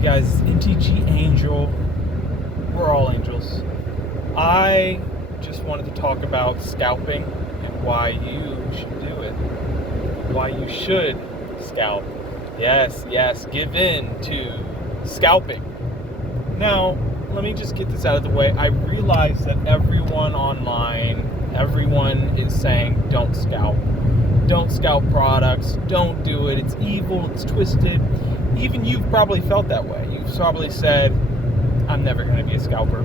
guys, it's TCG Angel. We're all angels. I just wanted to talk about scalping and why you should do it. Why you should scalp. Yes, give in to scalping. Now, let me just get this out of the way. I realize that everyone online, everyone is saying don't scalp. Don't scalp products. Don't do it. It's evil. It's twisted. Even you've probably felt that way. You've probably said, I'm never going to be a scalper.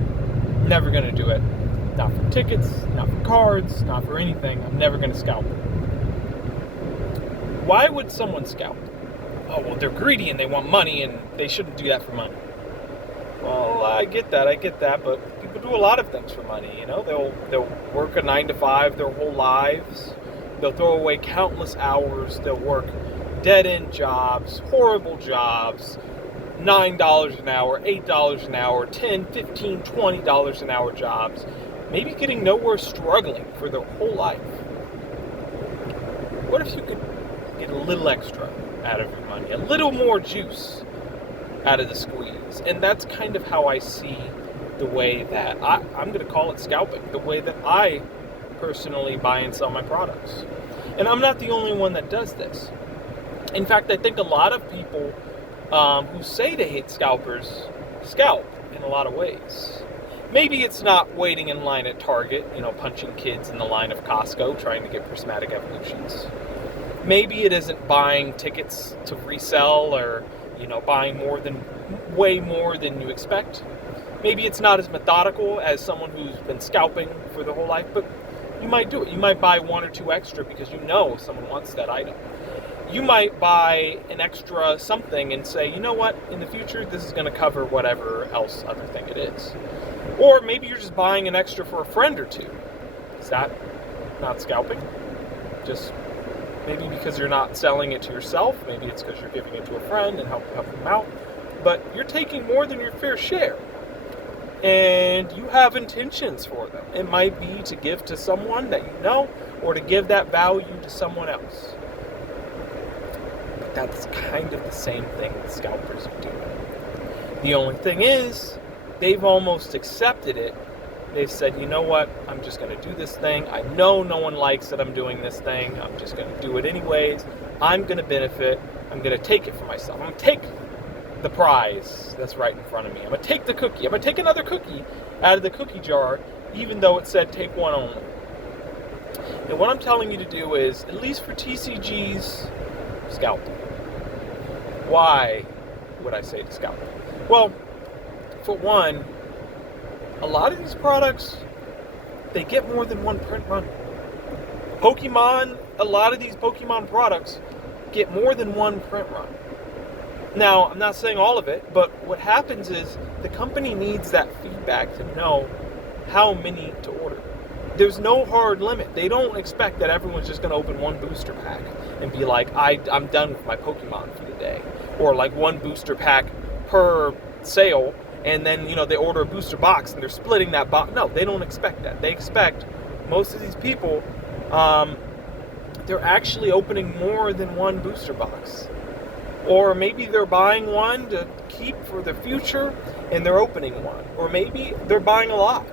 Never going to do it. Not for tickets, not for cards, not for anything. I'm never going to scalp. Why would someone scalp? Oh, well, they're greedy and they want money and they shouldn't do that for money. Well, I get that, but people do a lot of things for money, you know? They'll work a 9 to 5 their whole lives. They'll throw away countless hours. They'll work dead-end jobs, horrible jobs, $9 an hour, $8 an hour, $10, $15, $20 an hour jobs, maybe getting nowhere, struggling for their whole life. What if you could get a little extra out of your money, a little more juice out of the squeeze? And that's kind of how I see the way that I'm going to call it scalping, the way that I personally buy and sell my products. And I'm not the only one that does this. In fact, I think a lot of people who say they hate scalpers scalp in a lot of ways. Maybe it's not waiting in line at Target, punching kids in the line of Costco trying to get prismatic evolutions. Maybe it isn't buying tickets to resell or, buying way more than you expect. Maybe it's not as methodical as someone who's been scalping for their whole life, but you might do it. You might buy 1 or 2 extra because someone wants that item. You might buy an extra something and say, you know what, in the future, this is going to cover whatever else other thing it is. Or maybe you're just buying an extra for a friend or two. Is that not scalping? Just maybe because you're not selling it to yourself. Maybe it's because you're giving it to a friend and help them out. But you're taking more than your fair share. And you have intentions for them. It might be to give to someone that you know, or to give that value to someone else. But that's kind of the same thing that scalpers are doing. The only thing is, they've almost accepted it. They've said, you know what, I'm just going to do this thing. I know no one likes that I'm doing this thing. I'm just going to do it anyways. I'm going to benefit. I'm going to take it for myself. I'm going to take the prize that's right in front of me. I'm going to take the cookie. I'm going to take another cookie out of the cookie jar, even though it said take one only. And what I'm telling you to do is, at least for TCGs, scalp. Why would I say to scalp? Well, for one, a lot of these products, they get more than one print run. A lot of these Pokemon products get more than one print run. Now, I'm not saying all of it, but what happens is the company needs that feedback to know how many to order. There's no hard limit. They don't expect that everyone's just going to open one booster pack and be like, I'm done with my Pokemon for the day. Or like one booster pack per sale, and then, they order a booster box and they're splitting that box. No, they don't expect that. They expect most of these people, they're actually opening more than one booster box. Or maybe they're buying one to keep for the future and they're opening one. Or maybe they're buying a lot.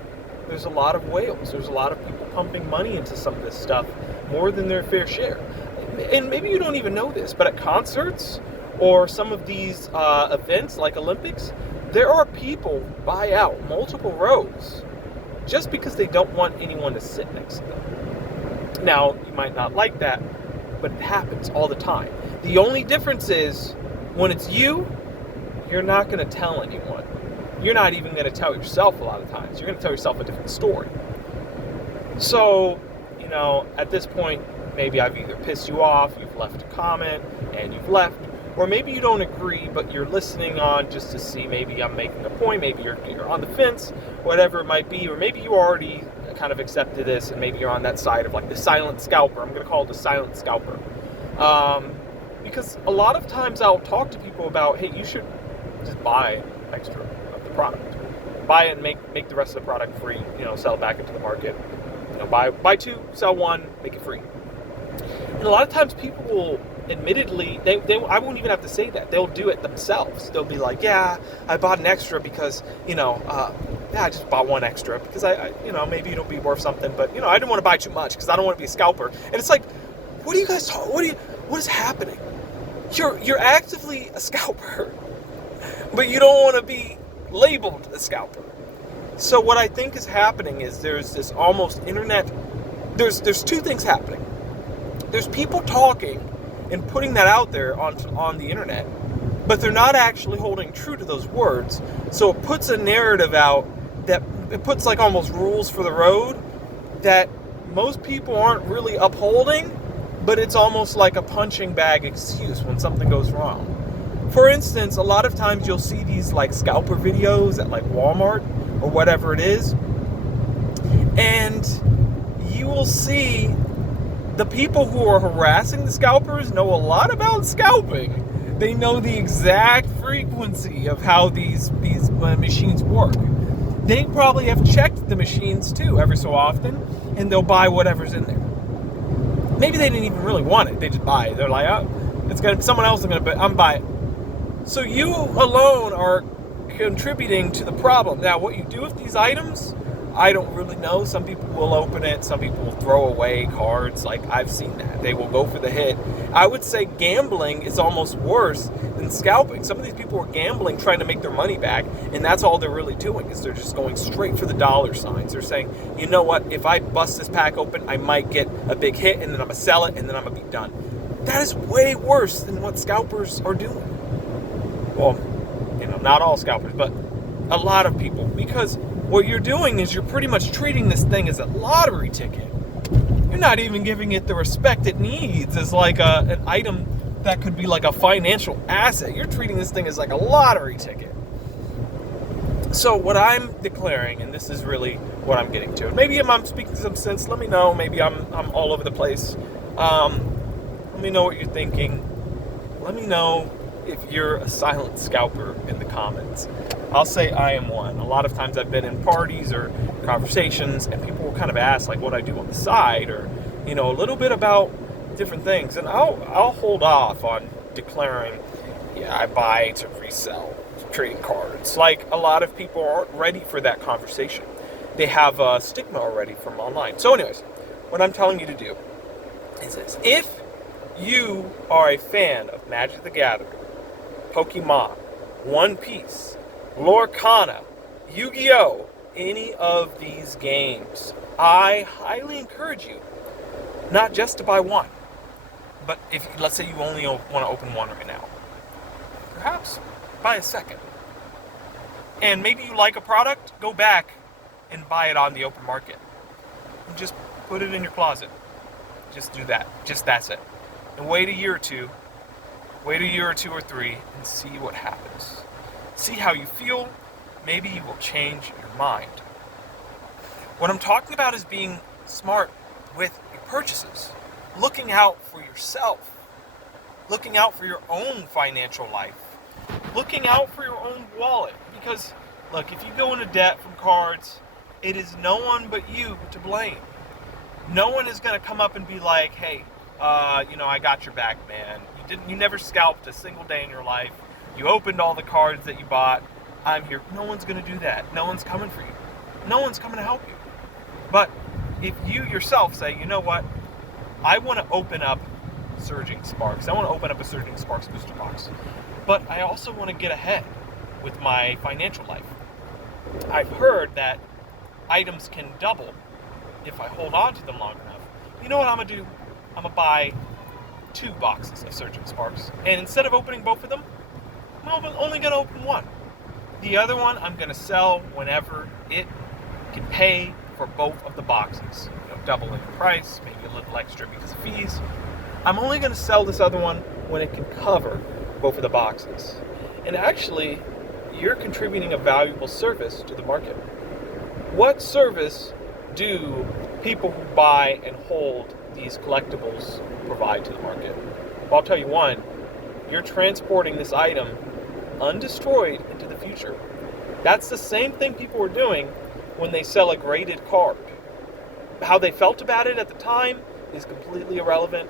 There's a lot of whales. There's a lot of people pumping money into some of this stuff, more than their fair share. And maybe you don't even know this, but at concerts or some of these events like Olympics, there are people who buy out multiple rows just because they don't want anyone to sit next to them. Now, you might not like that, but it happens all the time. The only difference is when it's you, you're not going to tell anyone. You're not even going to tell yourself a lot of times. You're going to tell yourself a different story. So, at this point, maybe I've either pissed you off, you've left a comment, and you've left, or maybe you don't agree, but you're listening on just to see maybe I'm making a point, maybe you're on the fence, whatever it might be, or maybe you already kind of accepted this, and maybe you're on that side of like the silent scalper. I'm going to call it the silent scalper. Because a lot of times I'll talk to people about, hey, you should just buy extra of the product. Buy it and make the rest of the product free, sell it back into the market. Buy 2, sell 1, make it free. And a lot of times people will admittedly, I won't even have to say that. They'll do it themselves. They'll be like, yeah, I bought an extra because, I just bought one extra because maybe it'll be worth something, but, I didn't want to buy too much because I don't want to be a scalper. And it's like, what are you guys talking? What is happening? You're actively a scalper, but you don't want to be labeled a scalper. So what I think is happening is there's this almost internet, there's two things happening. There's people talking and putting that out there on the internet, but they're not actually holding true to those words. So it puts a narrative out that it puts like almost rules for the road that most people aren't really upholding, but it's almost like a punching bag excuse when something goes wrong. For instance, a lot of times you'll see these like scalper videos at like Walmart or whatever it is, and you will see the people who are harassing the scalpers know a lot about scalping. They know the exact frequency of how these machines work. They probably have checked the machines too every so often, and they'll buy whatever's in there. Maybe they didn't even really want it. They just buy it. They're like, oh, it's gonna someone else is gonna buy. I'm buying it. So you alone are contributing to the problem. Now, what you do with these items, I don't really know. Some people will open it. Some people will throw away cards. Like, I've seen that. They will go for the hit. I would say gambling is almost worse than scalping. Some of these people are gambling, trying to make their money back, and that's all they're really doing is they're just going straight for the dollar signs. They're saying, you know what, if I bust this pack open, I might get a big hit, and then I'm going to sell it, and then I'm going to be done. That is way worse than what scalpers are doing. Well, not all scalpers, but a lot of people, because what you're doing is you're pretty much treating this thing as a lottery ticket. You're not even giving it the respect it needs as like an item that could be like a financial asset. You're treating this thing as like a lottery ticket. So what I'm declaring, and this is really what I'm getting to, maybe I'm speaking some sense, let me know. Maybe I'm all over the place. Let me know what you're thinking. Let me know if you're a silent scalper in the comments. I'll say I am one. A lot of times I've been in parties or conversations, and people will kind of ask like what I do on the side, or a little bit about different things, and I'll hold off on declaring, yeah, I buy to resell trading cards. Like, a lot of people aren't ready for that conversation. They have a stigma already from online. So anyways, what I'm telling you to do is this. If you are a fan of Magic the Gathering, Pokemon, One Piece, Lorcana, Yu-Gi-Oh!, any of these games, I highly encourage you not just to buy one, but if, let's say you only want to open one right now, perhaps buy a second. And maybe you like a product, go back and buy it on the open market. And just put it in your closet. Just do that. Just that's it. And wait a year or two or three, and see what happens. See how you feel. Maybe you will change your mind. What I'm talking about is being smart with your purchases. Looking out for yourself. Looking out for your own financial life. Looking out for your own wallet. Because, look, if you go into debt from cards, it is no one but you to blame. No one is going to come up and be like, hey, I got your back, man. You never scalped a single day in your life. You opened all the cards that you bought. I'm here. No one's going to do that. No one's coming for you. No one's coming to help you. But if you yourself say, you know what, I want to open up Surging Sparks. I want to open up a Surging Sparks booster box. But I also want to get ahead with my financial life. I've heard that items can double if I hold on to them long enough. You know what I'm going to do? I'm going to buy 2 boxes of Surging Sparks. And instead of opening both of them, I'm only going to open one. The other one I'm going to sell whenever it can pay for both of the boxes. Doubling the price, maybe a little extra because of fees. I'm only going to sell this other one when it can cover both of the boxes. And actually, you're contributing a valuable service to the market. What service do people who buy and hold these collectibles provide to the market? Well, I'll tell you one. You're transporting this item undestroyed into the future. That's the same thing people were doing when they sell a graded card. How they felt about it at the time is completely irrelevant.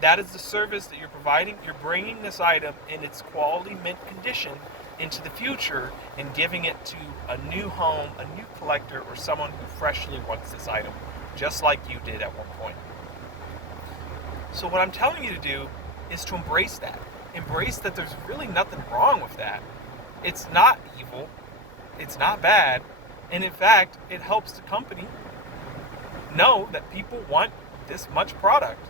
That is the service that you're providing. You're bringing this item in its quality mint condition into the future and giving it to a new home, a new collector, or someone who freshly wants this item, just like you did at one point. So what I'm telling you to do is to embrace that. Embrace that there's really nothing wrong with that. It's not evil. It's not bad. And in fact, it helps the company know that people want this much product.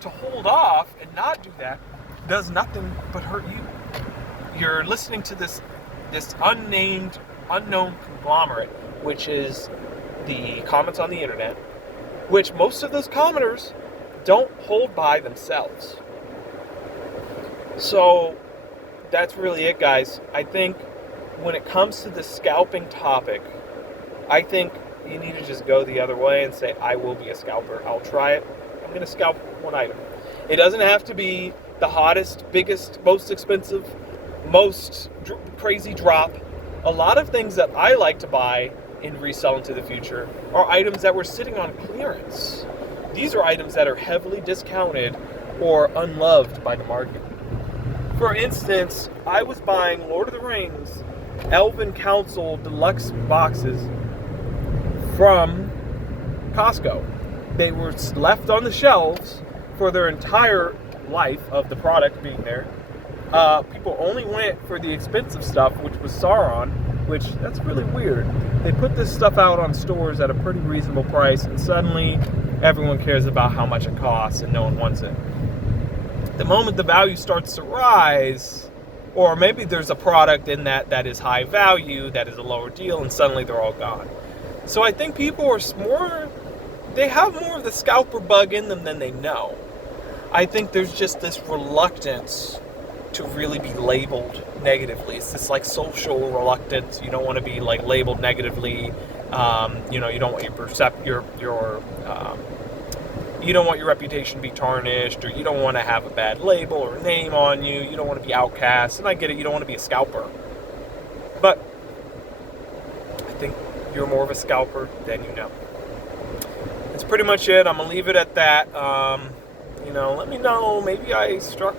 To hold off and not do that does nothing but hurt you. You're listening to this unknown conglomerate, which is the comments on the internet, which most of those commenters don't hold by themselves. So that's really it, guys. I think when it comes to the scalping topic, I think you need to just go the other way and say, I will be a scalper. I'll try it. I'm going to scalp one item. It doesn't have to be the hottest, biggest, most expensive, most crazy drop. A lot of things that I like to buy and resell into the future are items that were sitting on clearance. These are items that are heavily discounted or unloved by the market. For instance, I was buying Lord of the Rings Elven Council deluxe boxes from Costco. They were left on the shelves for their entire life of the product being there. People only went for the expensive stuff, which was Sauron, which that's really weird. They put this stuff out on stores at a pretty reasonable price, and suddenly everyone cares about how much it costs and no one wants it. The moment the value starts to rise, or maybe there's a product in that is high value, that is a lower deal, and suddenly they're all gone. So I think people are they have more of the scalper bug in them than they know. I think there's just this reluctance to really be labeled negatively. It's this like social reluctance. You don't want to be like labeled negatively. You don't want you don't want your reputation to be tarnished, or you don't want to have a bad label or name on you. You don't want to be outcast. And I get it. You don't want to be a scalper. But I think you're more of a scalper than you know. That's pretty much it. I'm gonna leave it at that. Let me know. Maybe I struck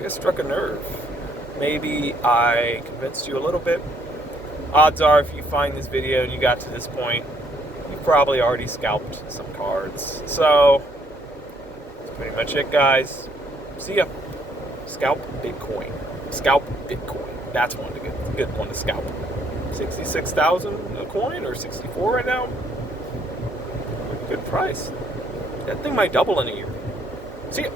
a nerve. Maybe I convinced you a little bit. Odds are, if you find this video and you got to this point, you probably already scalped some cards. So that's pretty much it, guys. See ya. Scalp Bitcoin. Scalp Bitcoin. That's one good one to scalp. 66,000 a coin, or 64 right now. Good price. That thing might double in a year. See ya.